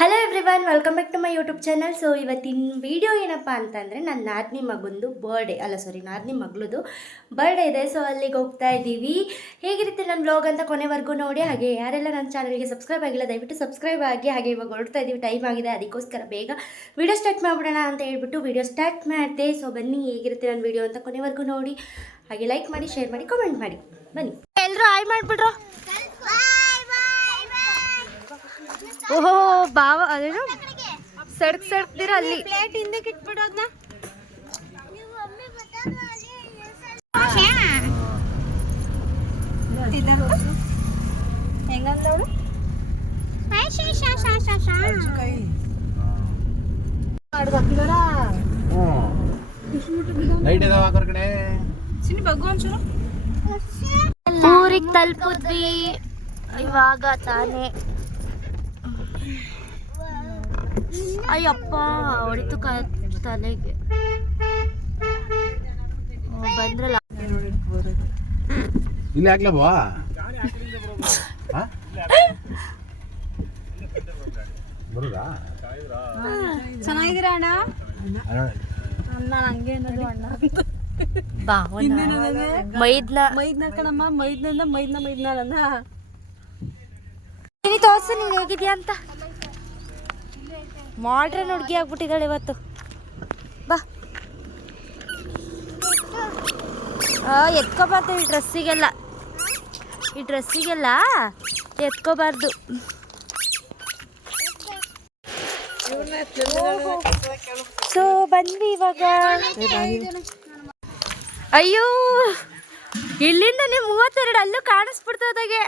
Hello everyone, welcome back to my YouTube channel. So ಇವತ್ತಿನ video ಏನಪ್ಪ ಅಂತಂದರೆ ನನ್ನ ನಾದಿನಿ ಮಗಂದು ನಾದಿನಿ ಮಗಳದು ಬರ್ಡೇ ಇದೆ. ಸೊ ಅಲ್ಲಿಗೆ ಹೋಗ್ತಾ ಇದ್ದೀವಿ. ಹೇಗಿರುತ್ತೆ ನನ್ನ ಬ್ಲಾಗ್ ಅಂತ ಕೊನೆವರೆಗೂ ನೋಡಿ. ಹಾಗೆ ಯಾರೆಲ್ಲ ನನ್ನ ಚಾನಲ್ಗೆ ಸಬ್ಸ್ಕ್ರೈಬ್ ಆಗಿಲ್ಲ ದಯವಿಟ್ಟು ಸಬ್ಸ್ಕ್ರೈಬ್ ಆಗಿ. ಹಾಗೆ ಇವಾಗ ಹೊರಡ್ತಾ ಇದ್ದೀವಿ, ಟೈಮ್ ಆಗಿದೆ, ಅದಕ್ಕೋಸ್ಕರ ಬೇಗ ವಿಡಿಯೋ ಸ್ಟಾರ್ಟ್ ಮಾಡಿಬಿಡೋಣ ಅಂತ ಹೇಳ್ಬಿಟ್ಟು ವಿಡಿಯೋ ಸ್ಟಾರ್ಟ್ ಮಾಡಿದೆ. ಸೊ ಬನ್ನಿ, ಹೇಗಿರುತ್ತೆ ನನ್ನ ವಿಡಿಯೋ ಅಂತ ಕೊನೆವರೆಗೂ ನೋಡಿ. ಹಾಗೆ ಲೈಕ್ ಮಾಡಿ, ಶೇರ್ ಮಾಡಿ, ಕಾಮೆಂಟ್ ಮಾಡಿ. ಬನ್ನಿ ಎಲ್ಲರೂ ಆಯ್ ಮಾಡಿಬಿಡ್ರು. ಓಹೋ ಬಾವ, ಅದೇನು ಸಡ್ದಿರ ಅಲ್ಲಿ ಪ್ಲೇಟ್ ಹಿಂದಕ್ಕೆ ಇಟ್ಬಿಡೋದ್ನ. ಹೆಂಗಂದವಳು ಊರಿಗೆ ತಲುಪಿದ್ವಿ ಇವಾಗ ತಾನೇ. ಅಯ್ಯಪ್ಪ ಹೊಡಿತು ತಲೆಗೆ. ಬಂದ್ರಲ್ಲ ಇಲ್ಲಿ ಹಾಕ್ಲವಾ? ಚೆನ್ನಾಗಿದ್ದೀರಾ ಅಣ್ಣ? ಅಣ್ಣ ಹಂಗೆ ಅನ್ನೋದು ಅಣ್ಣ ಬಾ ಮೈದ್ನ ಕಣಮ್ಮ. ಮೈದ್ನ ತೋರ್ಸು ನಿಂಗೆ ಹೇಗಿದ್ಯಾ ಅಂತ. ಮಾಡ್ರನ್ ಹುಡುಗಿ ಆಗ್ಬಿಟ್ಟಿದ್ದಾಳೆ ಇವತ್ತು. ಬಾ ಎತ್ಕೋಬಾರ್ದು ಈ ಡ್ರೆಸ್ಸಿಗೆಲ್ಲ ಎತ್ಕೋಬಾರ್ದು. ಸೊ ಬಂದ್ವಿ ಇವಾಗ. ಅಯ್ಯೋ ಇಲ್ಲಿಂದ ನೀವು 32 ಅಲ್ಲೂ ಕಾಣಿಸ್ಬಿಡ್ತದಾಗೆ.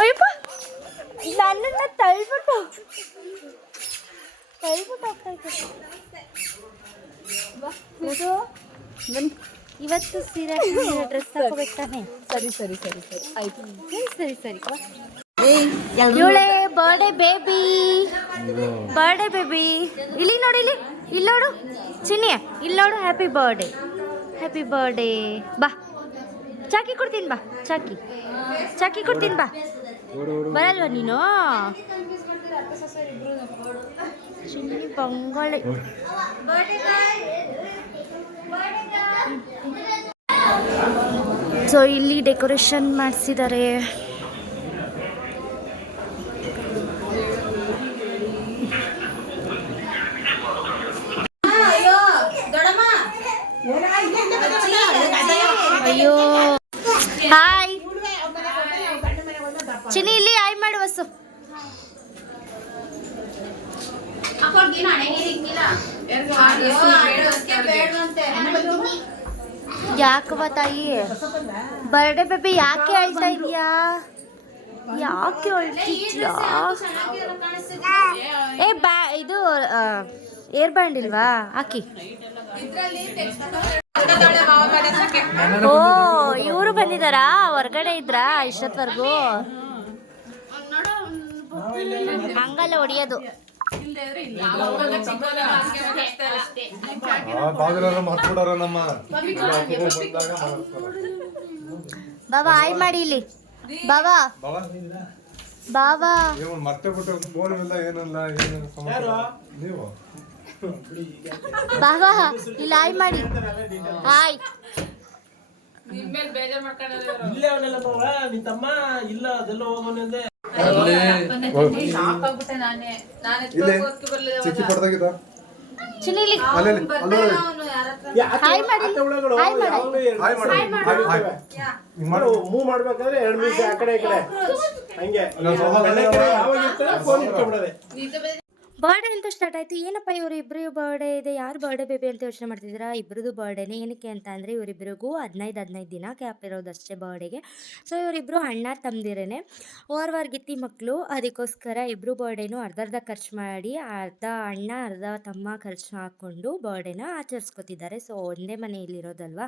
ಅಯ್ಯಪ್ಪ ನನ್ನನ್ನು ತಳ್ಬಿಟ್ಟು ಇವತ್ತು ಸೀರೆ ಡ್ರೆಸ್ ಹಾಕೋಬೇಕು ತಾನೆ? ಸರಿ ಆಯ್ತು. ಸರಿ ಇವಳೆ ಬರ್ಡೇ ಬೇಬಿ. ಇಲ್ಲಿ ನೋಡು ಚಿನ್ನಿ, ಇಲ್ಲಿ ನೋಡು. Happy birthday. ಬಾ ಚಾಕಿ ಕೊಡ್ತೀನಿ, ಬಾ ಚಾಕಿ ಕೊಡ್ತೀನಿ, ಬಾ. ಬರಲ್ವಾ ನೀನು? ಚಿನ್ನಿ ಬಂಗಾಳಿ. ಸೊ ಇಲ್ಲಿ ಡೆಕೋರೇಷನ್ ಮಾಡಿಸಿದ್ದಾರೆ. ಅಯ್ಯೋ ಹಾಯ್ ಚಿನ್ನಿ, ಇಲ್ಲಿ ಆಯ್ ಮಾಡು ವಸ್ತು. ಯಾಕವ ತಾಯಿ ಬರ್ಡೇ ಬೇಬಿ ಯಾಕೆ ಅಳ್ತಾ ಇದೀಯಾ? ಯಾಕೆ ಅಳ್ತಿದ್ಯಾ? ಇದು ಏರ್ ಬ್ಯಾಂಡ್ ಇಲ್ವಾ ಹಾಕಿ? ಓ ಇವರು ಬಂದಿದ್ದಾರಾ? ಹೊರಗಡೆ ಇದ್ರಾ ಇಷ್ಟೊತ್ತವರೆಗೂ? ಹಂಗಲ್ಲ ಹೊಡಿಯೋದು. ಬಾಬಾ ಆಯ್ ಮಾಡಿ ಇಲ್ಲಿ. ಬಾಬಾ ಬಾಬಾ ಇಲ್ಲಿ ಆಯ್ ಮಾಡಿ. ಆಯ್ ಮೂವ್ ಮಾಡ್ಬೇಕಾದ್ರೆ 2 ನಿಮಿಷ ಆ ಕಡೆ ಈ ಕಡೆ ಹಂಗೆ. ಬರ್ಡೇ ಅಂತ ಸ್ಟಾರ್ಟ್ ಆಯಿತು. ಏನಪ್ಪ ಇವರಿಬ್ಬರು ಬರ್ಡೇ ಇದೆ, ಯಾರು ಬರ್ಡೇ ಬೇಬಿ ಅಂತ ಯೋಚನೆ ಮಾಡ್ತಿದ್ದೀರಾ? ಇಬ್ಬರದು ಬರ್ಡೇನೆ. ಏನಕ್ಕೆ ಅಂತ ಅಂದರೆ ಇವರಿಬ್ಬರಿಗೂ 15 ದಿನ ಕ್ಯಾಪ್ ಇರೋದಷ್ಟೇ ಬರ್ಡೇಗೆ. ಸೊ ಇವರಿಬ್ಬರು ಅಣ್ಣ ತಮ್ಮದಿರೇನೆ, ಗಿತ್ತಿ ಮಕ್ಕಳು. ಅದಕ್ಕೋಸ್ಕರ ಇಬ್ಬರು ಬರ್ಡೇನು ಅರ್ಧ ಖರ್ಚು ಮಾಡಿ, ಅರ್ಧ ಅಣ್ಣ ಅರ್ಧ ತಮ್ಮ ಖರ್ಚು ಹಾಕ್ಕೊಂಡು ಬರ್ಡೇನ ಆಚರಿಸ್ಕೊತಿದ್ದಾರೆ. ಸೊ ಒಂದೇ ಮನೆಯಲ್ಲಿರೋದಲ್ವ,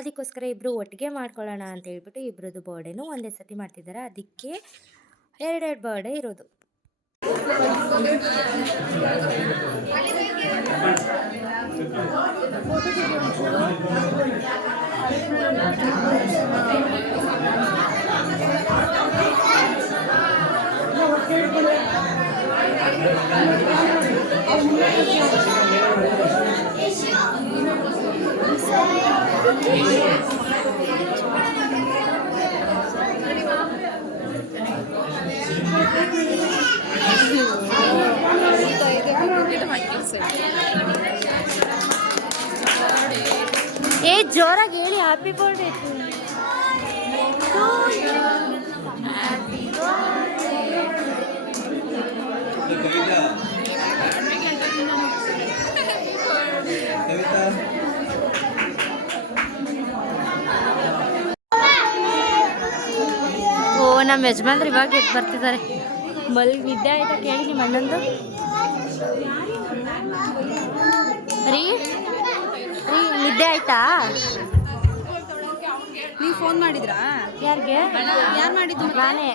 ಅದಕ್ಕೋಸ್ಕರ ಇಬ್ಬರು ಒಟ್ಟಿಗೆ ಮಾಡ್ಕೊಳ್ಳೋಣ ಅಂತ ಹೇಳ್ಬಿಟ್ಟು ಇಬ್ಬರದು ಬರ್ಡೇನು ಒಂದೇ ಸತಿ ಮಾಡ್ತಿದ್ದಾರೆ. ಅದಕ್ಕೆ 2 ಬರ್ಡೇ ಇರೋದು. ಏ ಜೋರಾಗಿ ಹೇಳಿ ಹ್ಯಾಪಿ ಬರ್ಡೇ ಓ ನಮ್ಮ ಯಜಮಾನ್ರು ಇವಾಗ ಎದ್ದು ಬರ್ತಿದ್ದಾರೆ. ನಿದ್ದೆ ಆಯ್ತಾ ಕೇಳಿ ನಿಮ್ಮ ಅಣ್ಣಂದು ರೀ ನಿದ್ದೆ ಆಯ್ತಾ? ನೀವು ಫೋನ್ ಮಾಡಿದ್ರಾ? ಯಾರಿಗೆ? ಯಾರು ಮಾಡಿದ್ದು? ನಾನೇ.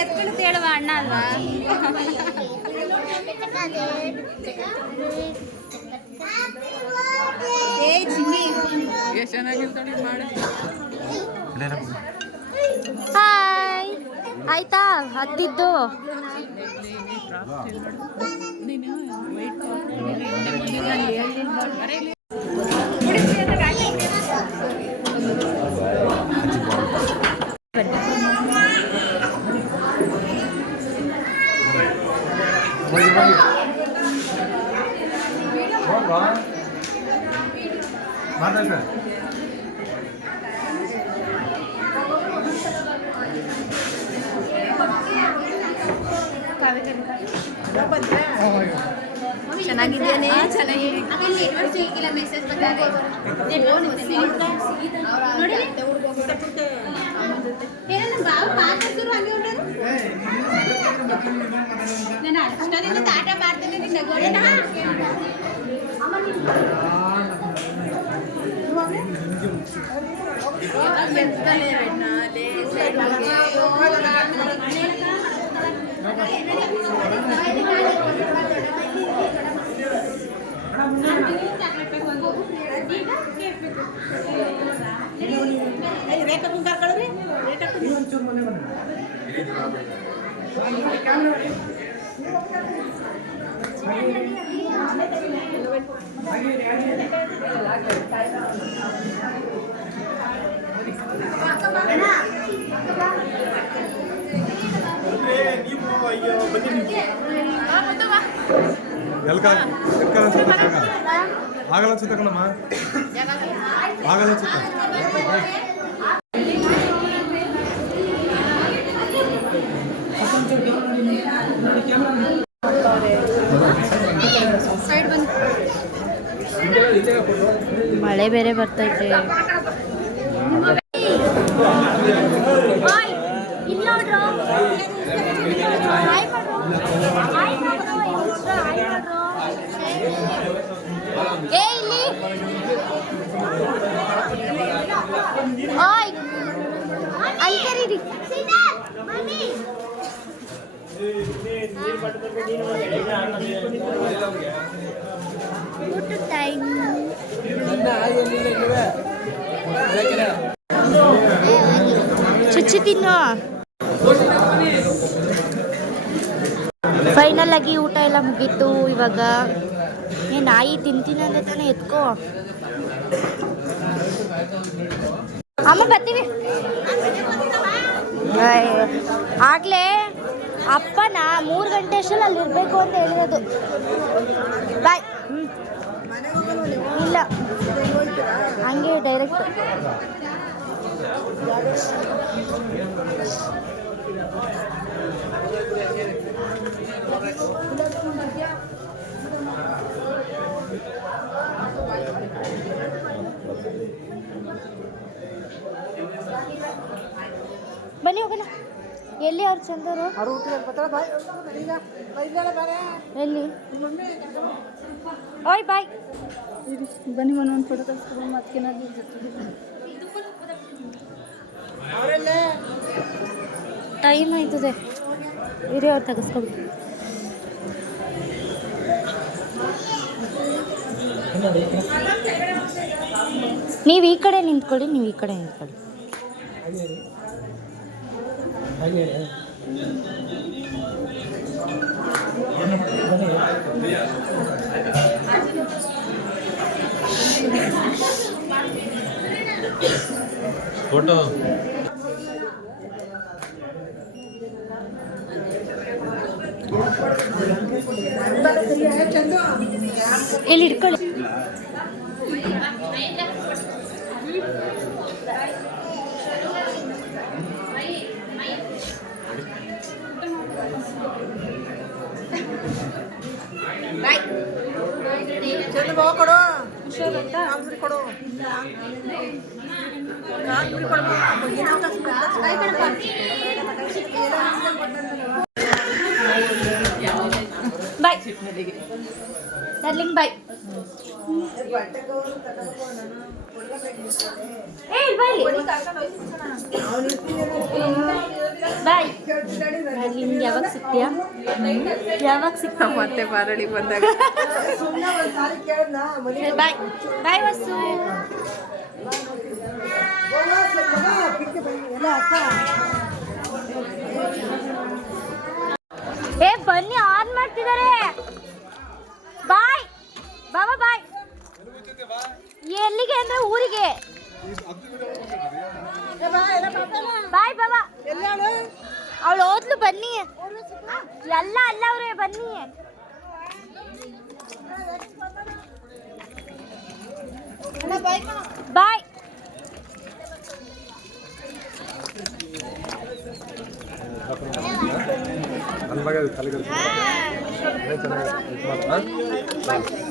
ಎತ್ಕೊಂಡು ಹೇಳುವ ಅಣ್ಣ ಅಲ್ವಾ? ಏ ಚಿನ್ನಿ ಎಷ್ಟು ಚೆನ್ನಾಗಿರ್ತಾಳೆ ಮಾಡಿ. ಹಾಯ್ ಆಯ್ತಾ ಹತ್ತಿದ್ದು? ಚೆನ್ನಾಗಿದ್ದೇನೆ. ಚೆನ್ನಾಗಿದೆ. ಆಗಲ್ಲ ಅನ್ಸುತ್ತೆ ಕಣಮ್ಮ, ಆಗಲ್ಲ ಅನ್ಸುತ್ತೆ. ಮಳೆ ಬೇರೆ ಬರ್ತೈತೆ. ಚುಚ್ಚಿ ತಿನ್ನು. ಫೈನಲ್ ಆಗಿ ಊಟ ಎಲ್ಲ ಮುಗೀತು. ಇವಾಗ ನಾಯಿ ತಿಂತೀನಿ ಅಂದ್ರೆ ತಾನೇ ಎತ್ಕೋ. ಅಮ್ಮ ಬರ್ತೀವಿ. ಆಗ್ಲೇ ಅಪ್ಪನ 3 ಗಂಟೆ ಅಷ್ಟರಲ್ಲಿ ಅಲ್ಲಿ ಇರಬೇಕು ಅಂತ ಹೇಳಿರೋದು. ಬಾಯ್. ಇಲ್ಲ ಹಂಗೆ ಡೈರೆಕ್ಟ್. ಬನ್ನಿ ಹೋಗೋಣ. ಎಲ್ಲಿ ಅವ್ರು ಚಂದವರು? ಎಲ್ಲಿ? ಓಯ್ ಬಾಯ್. ಬನ್ನಿ ಒಂದು ಫೋಟೋ ತೆಗೆಸ್ಕೊಂಡು ಮತ್ತೆ ಟೈಮ್ ಆಯ್ತದೆ. ಇರಿ ಅವ್ರು ತೆಗೆಸ್ಕೊಂಡು. ನೀವು ಈ ಕಡೆ ನಿಂತ್ಕೊಳ್ಳಿ, ನೀವು ಈ ಕಡೆ ನಿಂತ್ಕೊಳ್ಳಿ. ಫೋಟೋ ಇಲ್ಲಿ ಇಟ್ಕೊಳ್ಳಿ. ಬಾಯ್ ಡಾರ್ಲಿಂಗ್, ಬಾಯ್. ಬಾಯ್ ಡಾರ್ಲಿಂಗ್, ಯಾವಾಗ ಸಿಗ್ತೀಯಾ? ಯಾವಾಗ ಸಿಗ್ತಾ? ಮತ್ತೆ ಬಾರಡಿ ಬಂದಾಗ. ಬಾಯ್ ಬಾಯ್ ವಸ್ತು. ಏ ಬನ್ನಿ, ಆನ್ ಮಾಡ್ತಿದ್ದಾರೆ. ಬಾಯ್ ಬಾಬಾ, ಬಾಯ್. ಎಲ್ಲಿಗೆ ಅಂದ್ರೆ ಊರಿಗೆ. ಬಾಯ್ ಬಾಬಾ. ಅವಳು ಹೋದ್ಲು, ಬನ್ನಿ. ಎಲ್ಲ ಅಲ್ಲ ಅವ್ರೆ, ಬನ್ನಿ. ಬಾಯ್. ನನ್ನ ಬಗ್ಗೆ ತಲೆಗೆ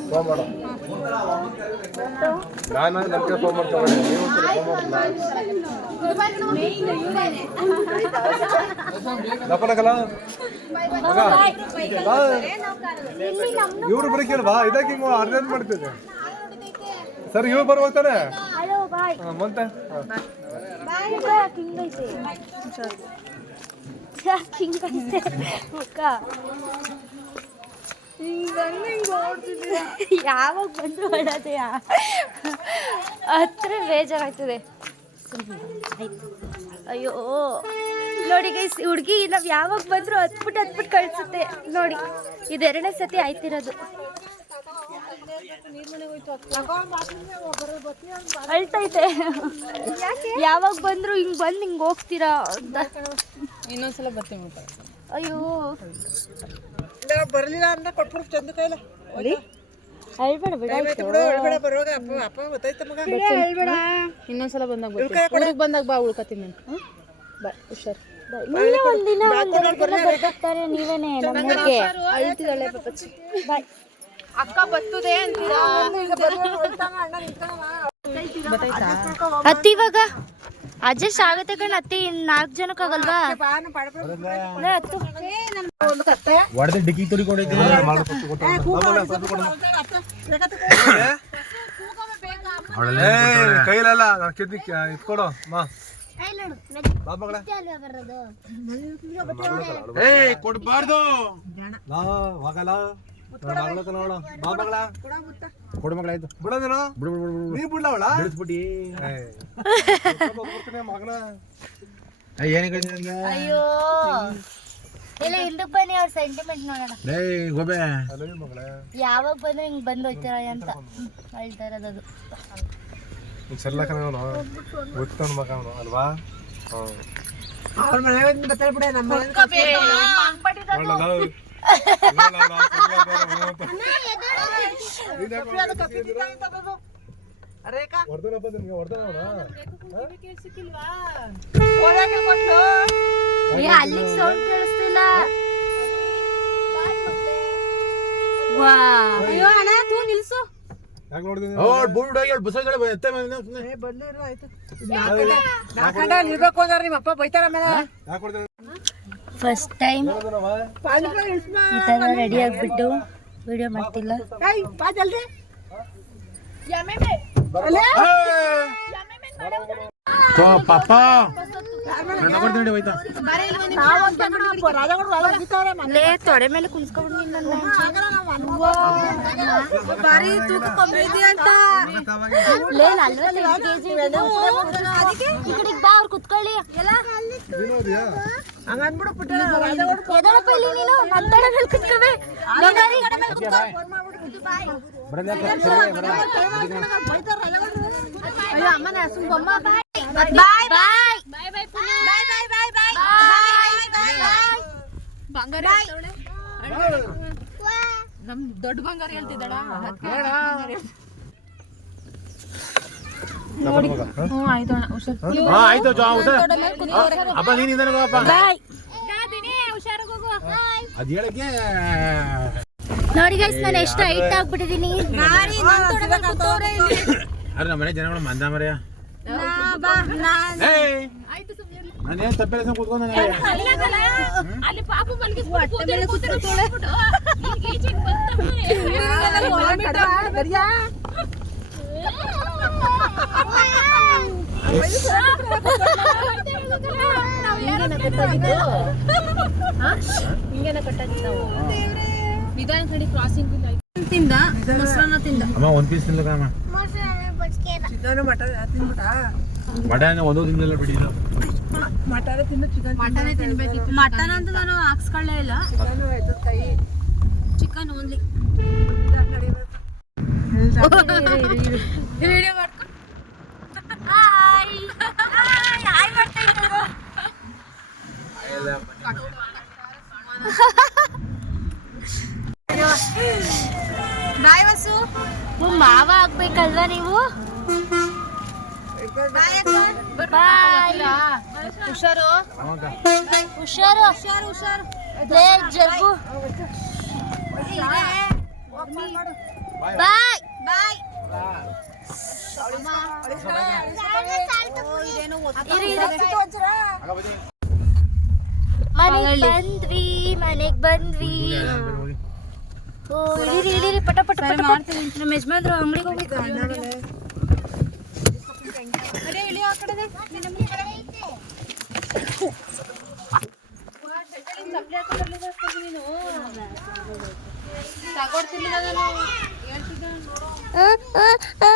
ಫೋನ್ ಮಾಡು. ನಾನು ನಮಗೆ ಫೋನ್ ಮಾಡ್ತೇವೆ, ನೀವು ಫೋನ್ ಮಾಡಲ್ಲ. ಇವ್ರು ಬರೀಕಲ್ವಾ? ಇದಕ್ಕೆ ಹಿಂಗ ಅರ್ಜೆಂಟ್ ಮಾಡ್ತಿದ್ದೆ ಸರ್. ಇವ್ರು ಬರ್ಬೋಗ್ತಾನೆ ಮತ್ತೆ ಯಾವಾಗ ಬಂದು ಹೊಡೋದೆಯಾ? ಹತ್ರ ಬೇಜಾರಾಗ್ತದೆ. ಅಯ್ಯೋ ನೋಡಿ ಗೈಸ್, ಹುಡುಗಿ ನಾವು ಯಾವಾಗ ಬಂದ್ರು ಹತ್ಬಿಟ್ಟು ಕಳ್ಸುತ್ತೆ ನೋಡಿ. ಇದು 2ನೇ ಸತಿ ಆಯ್ತಿರೋದು. ಅಳ್ತೈತೆ. ಯಾವಾಗ ಬಂದ್ರು ಹಿಂಗ್ ಬಂದು ಹಿಂಗ್ ಹೋಗ್ತೀರಾ ಅಂತ. ಇನ್ನೊಂದ್ಸಲ ಬರ್ತೀನಿ. ಅಯ್ಯೋ ಬರ್ಲಿಲ್ಲ ಅಂದ್ರೆ ಕೊಟ್ಬಿಡು ಚಂದ ಕೈಲ. ಅಳ್ಬೇಡ ಬಿಡ. ಬರುವಾಗ ಅಪ್ಪ ಗೊತ್ತಾಯ್ತ ಮಗ. ಇನ್ನೊಂದ್ಸಲ ಬಂದಾಗ ಊರಿಗೆ ಬಂದಾಗ ಬಾ, ಉಳ್ಕೊತೀನಿ ನಾನು. ಬಾಯ್, ಹುಷಾರ್. ನೀವೇ ಒಂದಿನ ಬರ್ತಾರೆ, ನೀವೇನೆ ನಮಗೆ ಅಳ್ತಿದ್ದಾಳೆ ಪಾಪಚ್ಚಿ. ಬಾಯ್. ಅಕ್ಕ ಬರ್ತದೆ ಅಂತೀರಾ? ಅತ್ತಿ ಇವಾಗ ಅಡ್ಜಸ್ಟ್ ಆಗತ್ತೆ ಕಣ ಅತ್ತಿ. 4 ಜನಕ್ಕಾಗಲ್ವಾ? ಹೊಡೆದ ಡಿಕ್ಕಿ ತುಡಿಕೊಂಡಿದ್ದೆ. ಕೈಲಲ್ಲ ಇಟ್ಕೊಡು ಮಾ. ಕೊಡ್ಬಾರ್ದು ಹೋಗಲ್ಲ. ನೋಡ ಬಾ ಮಗಳ, ಕೊಡು ಮಗಳ. ಆಯ್ತು ಬಿಡೋದೇನೋ, ಬಿಡು ಬಿಡು ಬಿಡು. ನೀ ಬಿಡ್ಲವಳ ಬಿಡಿಸ್ಬಿಟ್ಟಿ ಮಗನ. ಏನೇ ಕಳಿಸಿದ? ಅಯ್ಯೋ ಇಲ್ಲ, ಹಿಂದಕ್ಕೆ ಬನ್ನಿ, ಅವ್ರ ಸೆಂಟಿಮೆಂಟ್ ನೋಡೋಣ. ಗೋಬೆ ಯಾವಾಗ ಬಂದ್ರೆ ಹಿಂಗ್ ಬಂದು ಹೋಯ್ತಾರ ಅಂತ ಹೇಳ್ತಾ ಇರೋದು. ಸೆಲ್ಲಕನ ಗೊತ್ತಾನ ಮಗ ಅವನು ಅಲ್ವಾ? ಅವ್ರ ಮನೆ ಬಿಡ ನಮ್ಮ ಅಲ್ಲಿಗೆ ಸೌಂಡ್ ಕೇಳಿಸ್ತಿಲ್ಲ. ನಿಲ್ಸು. ಫಸ್ಟ್ ಟೈಮ್ ಈ ತರ ರೆಡಿ ಆಗ್ಬಿಟ್ಟು ವಿಡಿಯೋ ಮಾಡ್ತಿಲ್ಲ. ಪಾಪಾ ತಗೊಳ್ತೀನಿ ಹೋಯ್ತಾ ರಾಜಗಳು ಒಳಗೆ ಬಿತ್ತವ್ರೆ ಮನೆ ಲೇ ತೊಡೆ ಮೇಲೆ ಕುಣಿಸ್ಕೊಂಡು ಬಾರಿ ತೂಕ ಕಮ್ಮಿ ಇದೆಯಂತ ಲೇ 45 kg ಈ ಕಡೆಗೆ ಬಾ ಅವ್ರು ಕುತ್ಕೊಳ್ಳಿ ಎಲ್ಲ ಹಂಗಂದ್ಬಿಡು ಪುಟ್ಟ ರಾಜಗಳು ಎದಳಪ್ಪ ಇಲ್ಲಿ ನೀನು ನನ್ನ ತೊಡೆ ಮೇಲೆ ಕುತ್ಕೋಬೇ ಅಯ್ಯೋ ಅಮ್ಮನ ಸುಮ್ಮಮ್ಮ ಬಾಯ್ ಬಾಯ್ ಬಾಯ್ ಬಾಯ್ ಬಾಯ್ ಬಾಯ್ ಬಾಯ್ ಬಾಯ್ ಬಂಗಾರ ನಮ್ ದೊಡ್ಡ ಬಂಗಾರ ಹೇಳ್ತಿದ್ದಾಳ ಹ್ಞೂ ಆಯ್ತು ಅಣ್ಣ ಹುಷಾರ್ ಆಯ್ತು ಅಪ್ಪ ನೀನ್ ಇದನ್ನಪ್ಪ ಬಾಯ್ ಅದ್ ಹೇಳಕ್ಕೆ ನೋಡಿ ಗೈಸ್ ನಾನು ಎಷ್ಟು ಹೈಟ್ ಆಗ್ಬಿಟ್ಟಿದೀನಿ ಅರೆ ನಮ್ಮ ಮನೆ ಜನಗಳು ಮಂದ ಮರೆಯ ನಾನೇನ್ ತಪ್ಪೇಳ ಕೂತ್ಕೊಂಡ ಅಲ್ಲಿ ಪಾಪು ಮಲ್ಗಿಸ್ಬಿಟ್ಟು ಹಿಂಗೇನ ಕಟ್ಟಾಗಿತ್ತು ನಾವು ನಿಧಾನ ಕಡೆ ಕ್ರಾಸಿಂಗ್ ತಿಂದ ಮೊಸರನ್ನ ತಿಂದ ಅಮ್ಮ ಒಂದ್ ಪೀಸ್ ತಿನ್ಲಕ್ಕ ಅಮ್ಮ ಚಿಕನ್ ಮಟನ್ ತಿನ್ಬಿಟ್ಟ ಮಟನ್ ಒಂದು ತಿನ್ನಲ್ಲ ಬಿಡಿ ಮಟನ್ ತಿನ್ನು ಚಿಕನ್ ಮಟನೇ ತಿನ್ಬೇಕಿತ್ತು ಮಟನ್ ಅಂತ ನಾನು ಹಾಕ್ಸ್ಕೊಳ್ಳೇ ಇಲ್ಲ ಚಿಕನ್ ಆಯ್ತು ಕೈ ಚಿಕನ್ ಓನ್ಲಿ ವಿಡಿಯೋ ಮಾಡ್ಕೊ ಹಾಯ್ ಹಾಯ್ ಮಾಡ್ತಾ ಇದ್ರು ಬಾಯ್ ವಸು ಮಾವ ಆಗ್ಬೇಕಲ್ವಾ ನೀವು ಬಾಯ್ ಹುಷಾರು ಹುಷಾರು ಹುಷಾರು ಲೇ ಜಗ್ಗು ಬಾಯ್ ಬಾಯ್ ಮನೆಗ್ ಬಂದ್ವಿ ಓ ಇಳಿರಿ ಇಳಿರಿ ಪಟ ಪಟ ಪಟ ಮಾಡ್ತೀನಿ ನಮ್ಮ ಯಜಮಾನ್ರು ಅಂಗಡಿಗೆ ಹೋಗಿದ್ದಾರೆ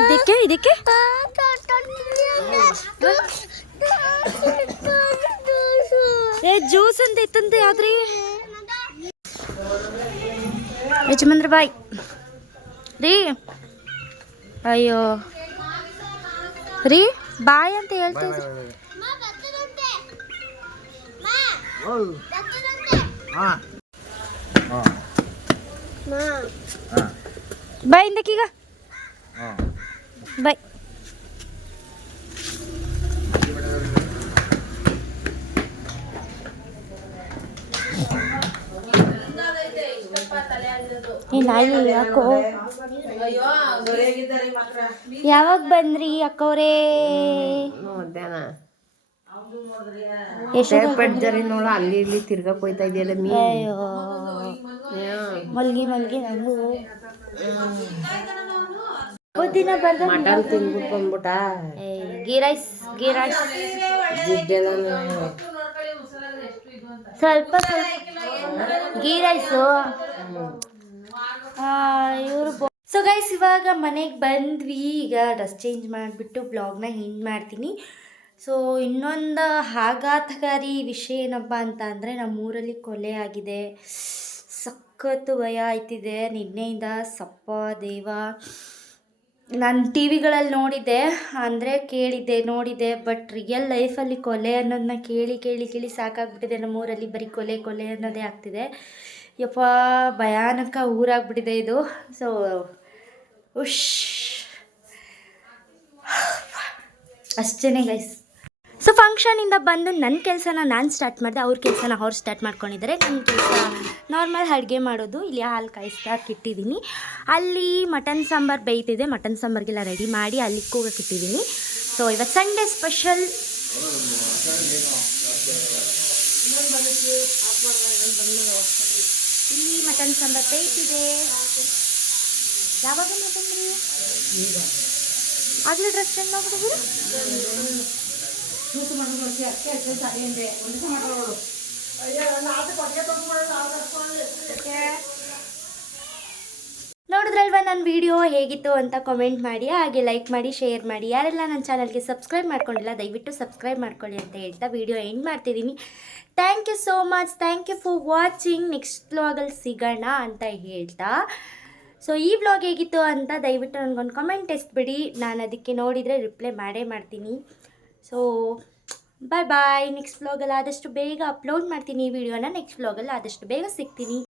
ಇದಕ್ಕೆ ಇದಕ್ಕೆ ಏ ಜ್ಯೂಸ್ ಅಂತ ಇತ್ತಂತೆ ಯಾವ್ದ್ರಿ ಯಜಮಾನ್ರ ಬಾಯ್ ರೀ ಅಯ್ಯೋ ರೀ ಬಾಯ್ ಅಂತ ಹೇಳ್ತಾ ಇದ್ರಿ ಬಾಯ್ ಇಂದಕ್ಕೀಗ ಬಾಯ್ ಯಾಕೋ ಯಾವಾಗ ಬಂದ್ರಿ ಅಕ್ಕವ್ರೇ ಮಧ್ಯಾಹ್ನ ಎಷ್ಟು ಜರಿ ನೋಡ ಅಲ್ಲಿ ಇಲ್ಲಿ ತಿರ್ಗಕ್ ಹೋಯ್ತಾ ಇದೆಯಲ್ಲ ಮೀ ಅಯ್ಯೋ ಮಲ್ಗಿ ಮಲ್ಗಿ ನಂಗು ದಿನ ಬರ್ದ ಮಟನ್ ತಿನ್ಬಿಟ್ಟು ಬಂದ್ಬಿಟ್ಟ ಗೀ ರೈಸ್ ಜಿಡ್ಡೆಲ್ಲ ಸ್ವಲ್ಪ ಗೀ ರೈಸು ಇವರು ಸೊ ಗೈಸ್ ಇವಾಗ ಮನೆಗೆ ಬಂದ್ವಿ ಈಗ ಡ್ರೆಸ್ ಚೇಂಜ್ ಮಾಡಿಬಿಟ್ಟು ಬ್ಲಾಗ್ನ ಎಂಡ್ ಮಾಡ್ತೀನಿ ಸೊ ಇನ್ನೊಂದು ಆಘಾತಕಾರಿ ವಿಷಯ ಏನಪ್ಪ ಅಂತ ಅಂದರೆ ನಮ್ಮೂರಲ್ಲಿ ಕೊಲೆ ಆಗಿದೆ ಸಖತ್ತು ಭಯ ಆಯ್ತಿದೆ ನಿನ್ನೆಯಿಂದ ಸಪ್ಪ ದೇವ ನಾನು ಟಿ ವಿಗಳಲ್ಲಿ ನೋಡಿದ್ದೆ ಅಂದರೆ ನೋಡಿದ್ದೆ ಬಟ್ ರಿಯಲ್ ಲೈಫಲ್ಲಿ ಕೊಲೆ ಅನ್ನೋದನ್ನ ಕೇಳಿ ಸಾಕಾಗ್ಬಿಟ್ಟಿದೆ ನಮ್ಮೂರಲ್ಲಿ ಬರೀ ಕೊಲೆ ಅನ್ನೋದೇ ಆಗ್ತಿದೆ ಯಪ್ಪ ಭಯಾನಕ ಊರಾಗ್ಬಿಟ್ಟಿದೆ ಇದು ಸೊ ಅಷ್ಟೇ ಗೈಸ್ ಸೊ ಫಂಕ್ಷನಿಂದ ಬಂದು ನನ್ನ ಕೆಲಸನ ನಾನು ಸ್ಟಾರ್ಟ್ ಮಾಡಿದೆ ಅವ್ರ ಕೆಲಸನ ಅವ್ರು ಸ್ಟಾರ್ಟ್ ಮಾಡ್ಕೊಂಡಿದ್ದಾರೆ ನನ್ನ ಕೆಲಸ ನಾರ್ಮಲ್ ಅಡುಗೆ ಮಾಡೋದು ಇಲ್ಲಿ ಹಾಲು ಕಾಯಿಸ್ದಾಕಿಟ್ಟಿದ್ದೀನಿ ಅಲ್ಲಿ ಮಟನ್ ಸಾಂಬಾರು ಬೇಯ್ತಿದೆ ಮಟನ್ ಸಾಂಬಾರಿಗೆಲ್ಲ ರೆಡಿ ಮಾಡಿ ಅಲ್ಲಿ ಕೂಗಕ್ಕಿಟ್ಟಿದ್ದೀನಿ ಸೊ ಇವತ್ತು ಸಂಡೇ ಸ್ಪೆಷಲ್ ಇಲ್ಲಿ ಮಟನ್ ಸಾಂಬಾರು ಬೇಯ್ತಿದೆ ಯಾವಾಗ ಬಂದ್ರಿ ಆಗಲೇ ಡ್ರೆಸ್ ಚೇಂಜ್ ಮಾಡ್ಬಿಟ್ಟಿದ್ದೀರಿ ನೋಡಿದ್ರಲ್ವಾ ನನ್ನ ವಿಡಿಯೋ ಹೇಗಿತ್ತು ಅಂತ ಕಮೆಂಟ್ ಮಾಡಿ, ಹಾಗೆ ಲೈಕ್ ಮಾಡಿ, ಶೇರ್ ಮಾಡಿ. ಯಾರೆಲ್ಲ ನನ್ನ ಚಾನಲ್ಗೆ ಸಬ್ಸ್ಕ್ರೈಬ್ ಮಾಡ್ಕೊಂಡಿಲ್ಲ ದಯವಿಟ್ಟು ಸಬ್ಸ್ಕ್ರೈಬ್ ಮಾಡ್ಕೊಳ್ಳಿ ಅಂತ ಹೇಳ್ತಾ ವಿಡಿಯೋ ಎಂಡ್ ಮಾಡ್ತಿದ್ದೀನಿ. Thank you so much, thank you for watching. Next ವ್ಲಾಗಲ್ಲಿ ಸಿಗೋಣ ಅಂತ ಹೇಳ್ತಾ, ಸೊ ಈ ವ್ಲಾಗ್ ಹೇಗಿತ್ತು ಅಂತ ದಯವಿಟ್ಟು ನನಗೊಂದು ಕಮೆಂಟ್ ಎಸ್ಬಿಡಿ. ನಾನು ಅದಕ್ಕೆ ನೋಡಿದರೆ ರಿಪ್ಲೈ ಮಾಡೇ ಮಾಡ್ತೀನಿ. ಸೊ ಬಾಯ್ ಬಾಯ್. ನೆಕ್ಸ್ಟ್ ವ್ಲಾಗಲ್ಲಿ ಆದಷ್ಟು ಬೇಗ ಅಪ್ಲೋಡ್ ಮಾಡ್ತೀನಿ ಈ ವಿಡಿಯೋನ. ನೆಕ್ಸ್ಟ್ ವ್ಲಾಗಲ್ಲಿ ಆದಷ್ಟು ಬೇಗ ಸಿಗ್ತೀನಿ.